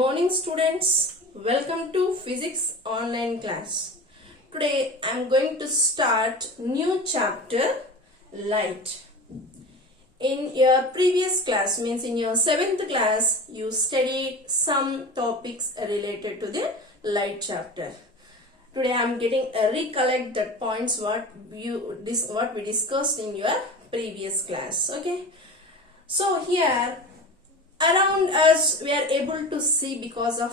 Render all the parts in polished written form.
morning students, welcome to physics online class. Today I am going to start new chapter light. In your previous class, means in your 7th class, you studied some topics related to the light chapter. Today I am getting a recollect the points what we discussed in your previous class. Okay, so here around us we are able to see because of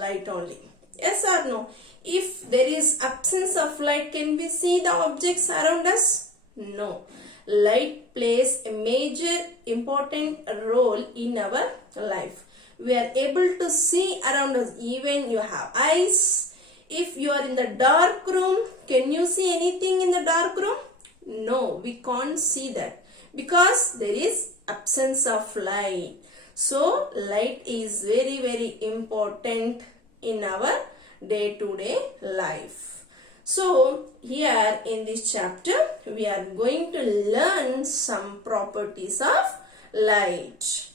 light only. Yes or no? If there is absence of light, can we see the objects around us? No. Light plays a major important role in our life. We are able to see around us. Even you have eyes. If you are in the dark room, can you see anything in the dark room? No, we can't see that because there is absence of light. So, light is very important in our day-to-day life. So, here in this chapter, we are going to learn some properties of light.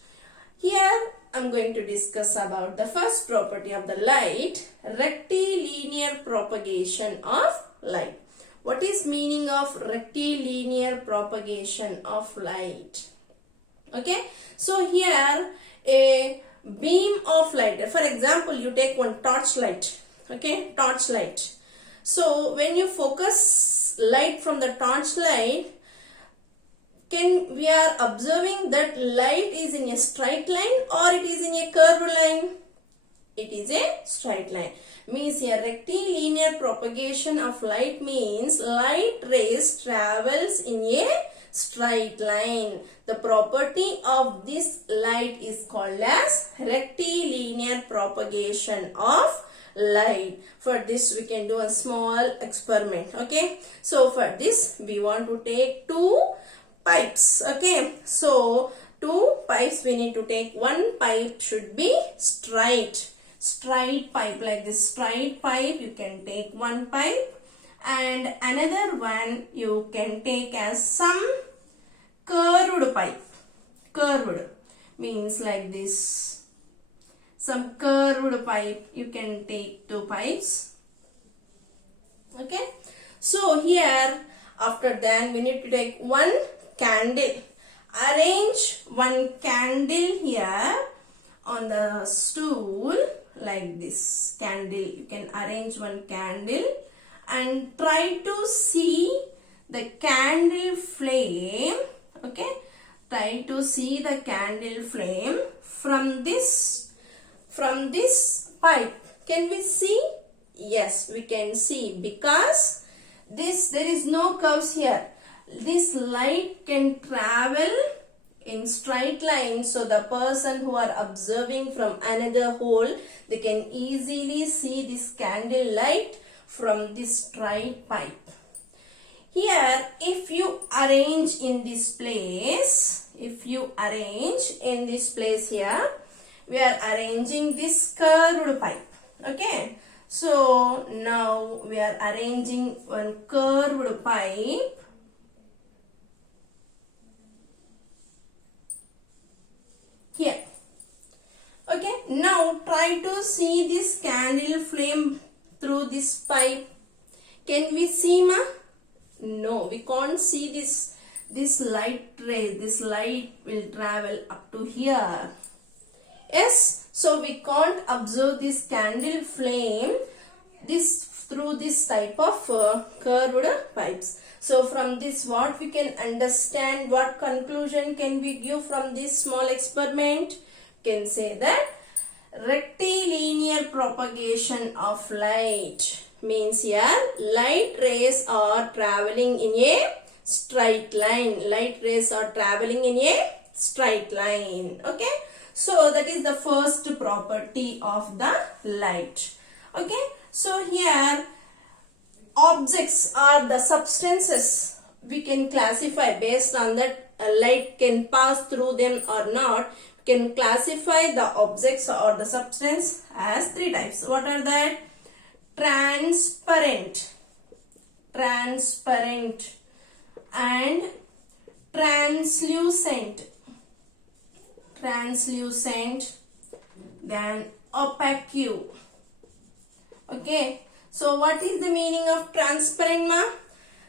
Here, I am going to discuss about the first property of the light, rectilinear propagation of light. What is meaning of rectilinear propagation of light? Okay, so here a beam of light, for example, you take one torchlight. Okay, torchlight. So when you focus light from the torchlight, we are observing that light is in a straight line or it is in a curved line? It is a straight line. Means a rectilinear propagation of light means light rays travels in a straight line. The property of this light is called as rectilinear propagation of light. For this we can do a small experiment. Okay, so for this we want to take two pipes. Okay, so two pipes we need to take. One pipe should be straight pipe, like this straight pipe. You can take one pipe and another one you can take as some curved pipe. Curved means like this. Some curved pipe, you can take two pipes. Okay, so here after that we need to take one candle. Arrange one candle here on the stool like this. Candle, you can arrange one candle and try to see the candle flame. Okay, try to see the candle flame from this pipe. Can we see? Yes, we can see because there is no curves here. This light can travel in straight line, so the person who are observing from another hole, they can easily see this candle light from this straight pipe. Here, if you arrange in this place, here, we are arranging this curved pipe. Okay, so now we are arranging one curved pipe. Here. Okay, now try to see this candle flame through this pipe. Can we see, ma? No, we can't see this light ray. This light will travel up to here. Yes, so we can't observe this candle flame through this type of curved pipes. So from this, what we can understand, what conclusion can we give from this small experiment? We can say that rectilinear propagation of light means here light rays are traveling in a straight line. Light rays are traveling in a straight line. Okay, so that is the first property of the light. Okay, so here objects are the substances. We can classify based on that light can pass through them or not. We can classify the objects or the substance as three types. What are that? Transparent and translucent, then opaque. Okay, so what is the meaning of transparent, ma?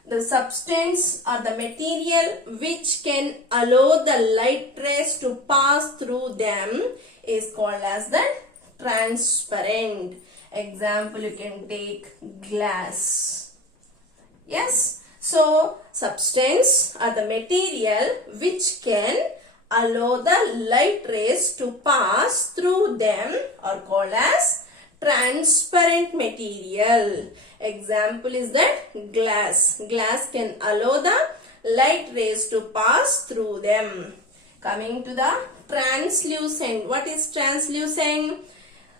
The substance or the material which can allow the light rays to pass through them is called as the transparent. Example, you can take glass. Yes, so substance or the material which can allow the light rays to pass through them are called as transparent material. Example is that glass. Glass can allow the light rays to pass through them. Coming to the translucent. What is translucent?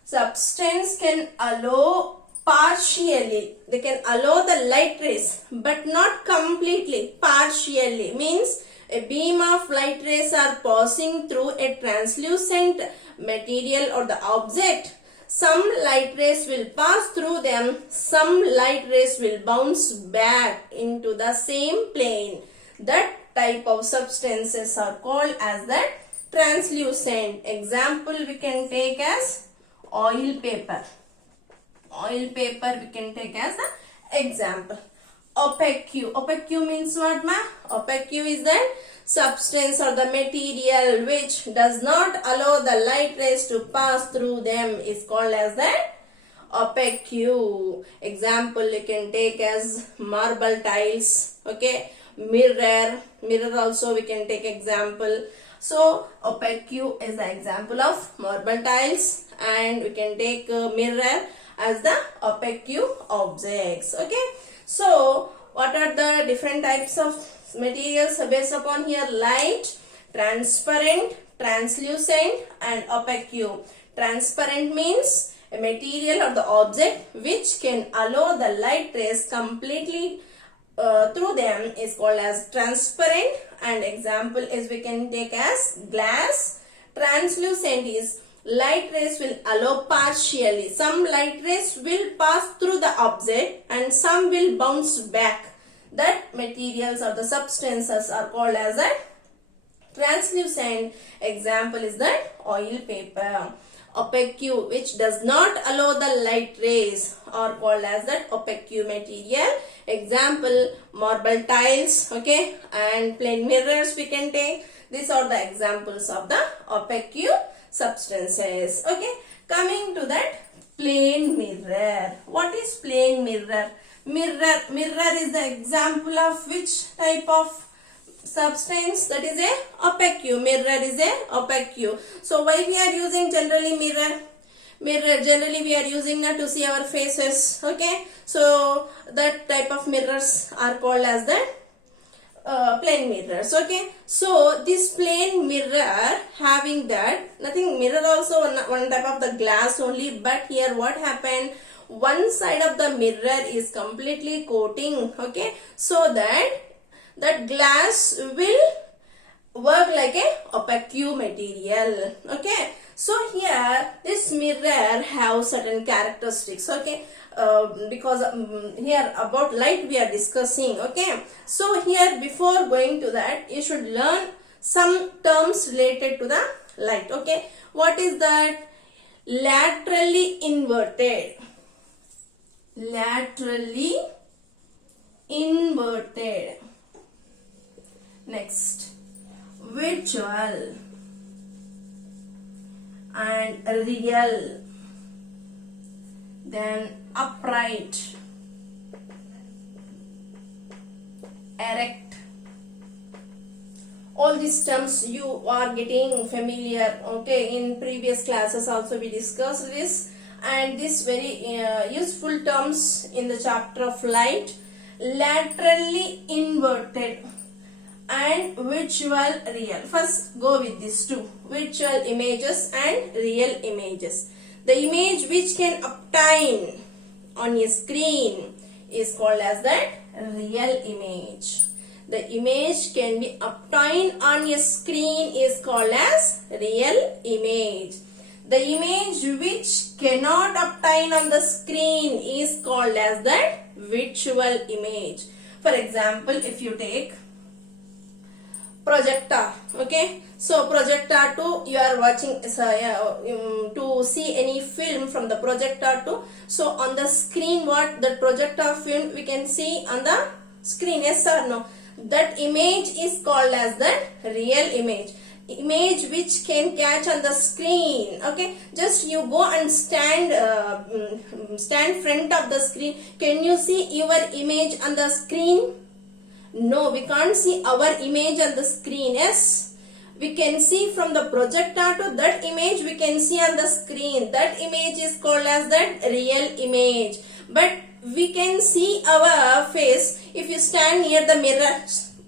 Substance can allow partially. They can allow the light rays but not completely. Partially means a beam of light rays are passing through a translucent material or the object. Some light rays will pass through them, some light rays will bounce back into the same plane. That type of substances are called as the translucent. Example we can take as oil paper. Oil paper we can take as the example. Opaque. Opaque means what, ma? Opaque is the substance or the material which does not allow the light rays to pass through them is called as the opaque. Example you can take as marble tiles. Okay, mirror also we can take example. So opaque is the example of marble tiles, and we can take mirror as the opaque objects. Okay, so what are the different types of materials based upon here? Light, transparent, translucent and opaque. Transparent means a material or the object which can allow the light rays completely through them is called as transparent, and example is we can take as glass. Translucent is light rays will allow partially. Some light rays will pass through the object and some will bounce back. That materials or the substances are called as a translucent. Example is that oil paper. Opaque, which does not allow the light rays, are called as that opaque material. Example, marble tiles, okay, and plain mirrors we can take. These are the examples of the opaque substances. Okay, coming to that plain mirror. What is plain mirror? Mirror is the example of which type of substance? That is a opaque. Mirror is a opaque. So why we are using generally mirror? Mirror generally we are using to see our faces. Okay, so that type of mirrors are called as the plain mirrors. Okay, so this plain mirror having that nothing, mirror also one type of the glass only, but here what happened, one side of the mirror is completely coating, okay, so that glass will work like a opaque material. Okay, so here this mirror have certain characteristics. Okay, because here about light we are discussing. Okay, so here before going to that you should learn some terms related to the light. Okay, what is that? Laterally inverted. Laterally inverted. Next, visual and real. Then upright, erect. All these terms you are getting familiar. Okay, in previous classes also we discussed this, and this very useful terms in the chapter of light. Laterally inverted and visual real. First go with these two, visual images and real images. The image which can obtain on a screen is called as that real image. The image can be obtained on a screen is called as real image. The image which cannot obtain on the screen is called as that visual image. For example, if you take projector. Okay, so projector 2, you are watching to see any film from the projector 2. So on the screen, what the projector film we can see on the screen, yes or no? That image is called as the real image which can catch on the screen. Okay, just you go and stand front of the screen. Can you see your image on the screen? No, we can't see our image on the screen. Yes, we can see from the projector to that image we can see on the screen. That image is called as that real image. But we can see our face if you stand near the mirror,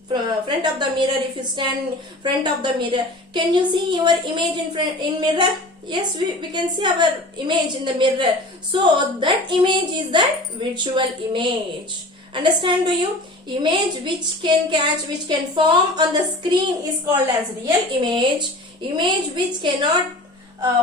front of the mirror. If you stand front of the mirror, can you see your image in mirror? Yes, we can see our image in the mirror. So that image is that virtual image. Understand, do you? Image which can catch, which can form on the screen is called as real image. Image which cannot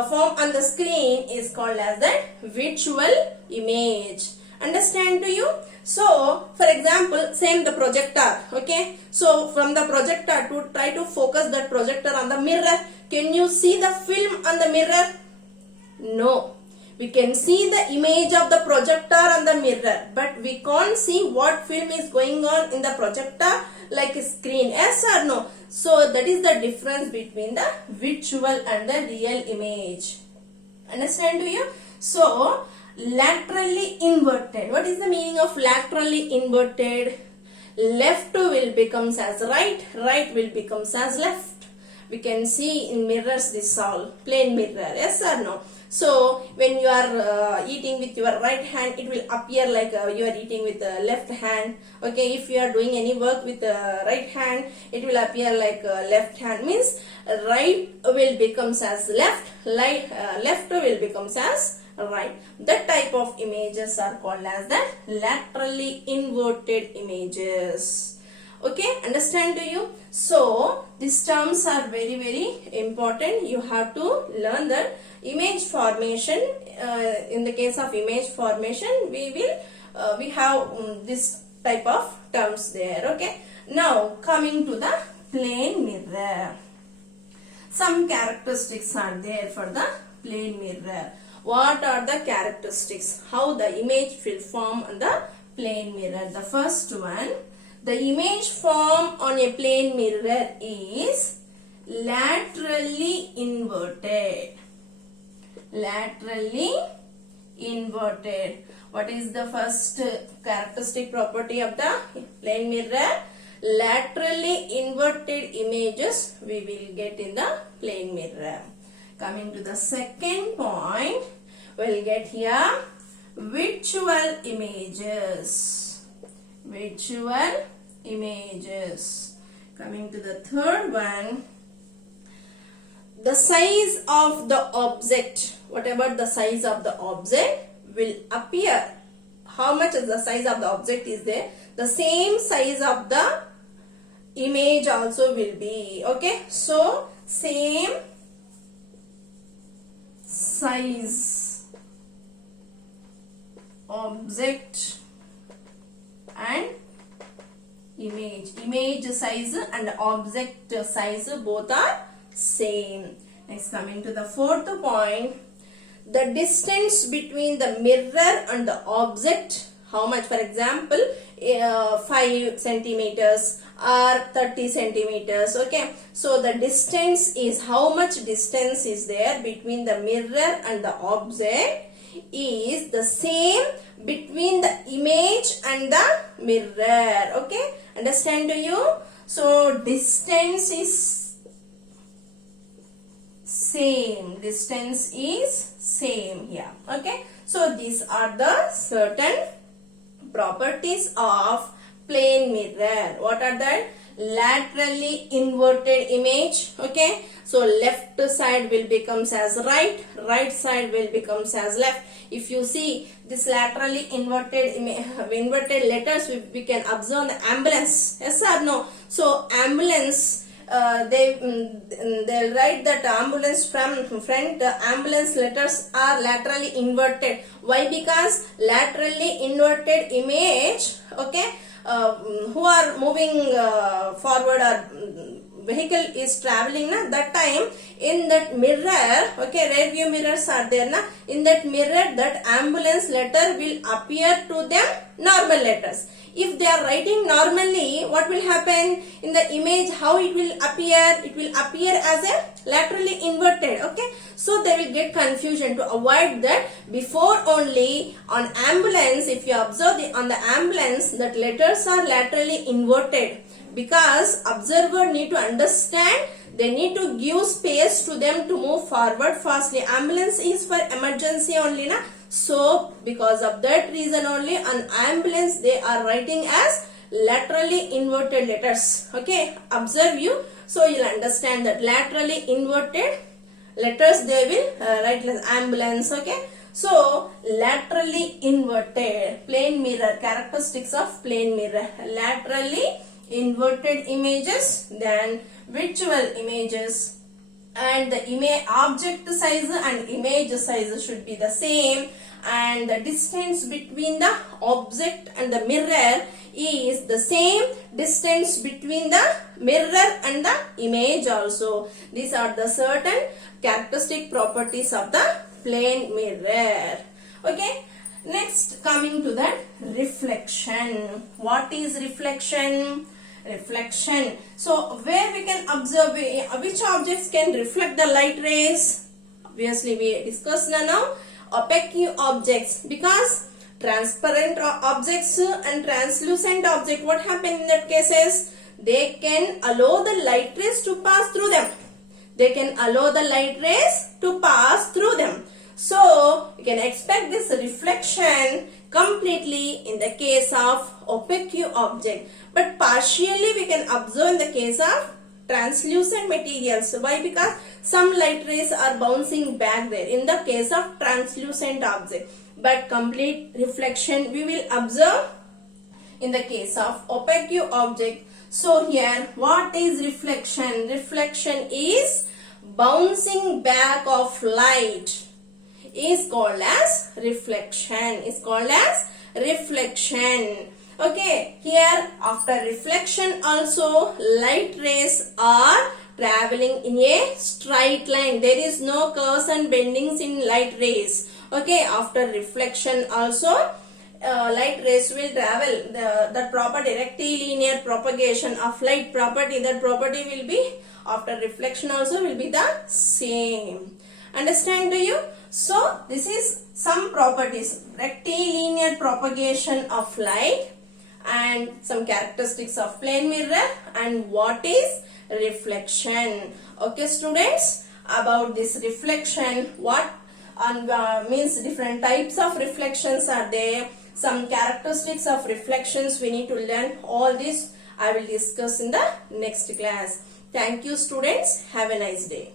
form on the screen is called as the virtual image. Understand, do you? So, for example, same the projector. Okay. So, from the projector to try to focus that projector on the mirror. Can you see the film on the mirror? No. We can see the image of the projector on the mirror, but we can't see what film is going on in the projector like a screen. Yes or no? So that is the difference between the virtual and the real image. Understand, do you? So laterally inverted. What is the meaning of laterally inverted? Left will becomes as right, right will becomes as left. We can see in mirrors this all, plain mirror. Yes or no? So when you are eating with your right hand, it will appear like you are eating with the left hand. Okay, if you are doing any work with the right hand, it will appear like left hand. Means right will becomes as left, left will becomes as right. That type of images are called as the laterally inverted images. Okay, understand, do you? So these terms are very important. You have to learn that image formation. In the case of image formation, we have this type of terms there. Okay, now coming to the plane mirror, some characteristics are there for the plane mirror. What are the characteristics? How the image will form on the plane mirror? The first one, the image formed on a plane mirror is laterally inverted. Laterally inverted. What is the first characteristic property of the plane mirror? Laterally inverted images we will get in the plane mirror. Coming to the second point, we'll get here virtual images. Virtual images. Coming to the third one, the size of the object. Whatever the size of the object will appear. How much is the size of the object is there? The same size of the image also will be. Okay. So, same size object and image size and object size both are same. Next, coming to the fourth point, the distance between the mirror and the object, how much? For example, 5 centimeters or 30 centimeters. Okay, so the distance is, how much distance is there between the mirror and the object is the same between the image and the mirror. Okay, understand, do you? So distance is same. Distance is same here. Okay, so these are the certain properties of plane mirror. What are that? Laterally inverted image. Okay, so left side will becomes as right, right side will becomes as left. If you see this laterally inverted letters, we can observe the ambulance. Yes or no? So ambulance, they'll write that ambulance from front. The ambulance letters are laterally inverted. Why? Because laterally inverted image, okay, who are moving forward or vehicle is traveling, na, that time in that mirror, okay, rear view mirrors are there, na, in that mirror that ambulance letter will appear to them normal letters. If they are writing normally, what will happen in the image? How it will appear? It will appear as a laterally inverted. Okay, so they will get confusion. To avoid that, before only on ambulance, if you observe on the ambulance, that letters are laterally inverted, because observer need to understand. They need to give space to them to move forward fastly. Ambulance is for emergency only, na. So because of that reason only, on ambulance they are writing as laterally inverted letters. Okay, observe you, so you'll understand that laterally inverted letters they will write as ambulance. Okay, so laterally inverted plane mirror, characteristics of plane mirror: laterally inverted images, then visual images, and the image object size and image size should be the same, and the distance between the object and the mirror is the same distance between the mirror and the image also. These are the certain characteristic properties of the plane mirror. Okay, next coming to that reflection. What is reflection? Reflection. So where we can observe which objects can reflect the light rays? Obviously we discussed now opaque objects, because transparent objects and translucent object, what happen in that cases? They can allow the light rays to pass through them. They can allow the light rays to pass through them. So you can expect this reflection completely in the case of opaque object, but partially we can observe in the case of translucent materials. Why? Because some light rays are bouncing back there in the case of translucent object, but complete reflection we will observe in the case of opaque object. So here, what is reflection? Reflection is bouncing back of light, is called as reflection, is called as reflection. Okay, here after reflection also light rays are traveling in a straight line. There is no curves and bendings in light rays. Okay, after reflection also light rays will travel. The property rectilinear propagation of light property, that property will be after reflection also will be the same. Understand, do you? So this is some properties: rectilinear propagation of light, and some characteristics of plane mirror, and what is reflection. Okay students, about this reflection, what means different types of reflections are there, some characteristics of reflections we need to learn. All this I will discuss in the next class. Thank you students, have a nice day.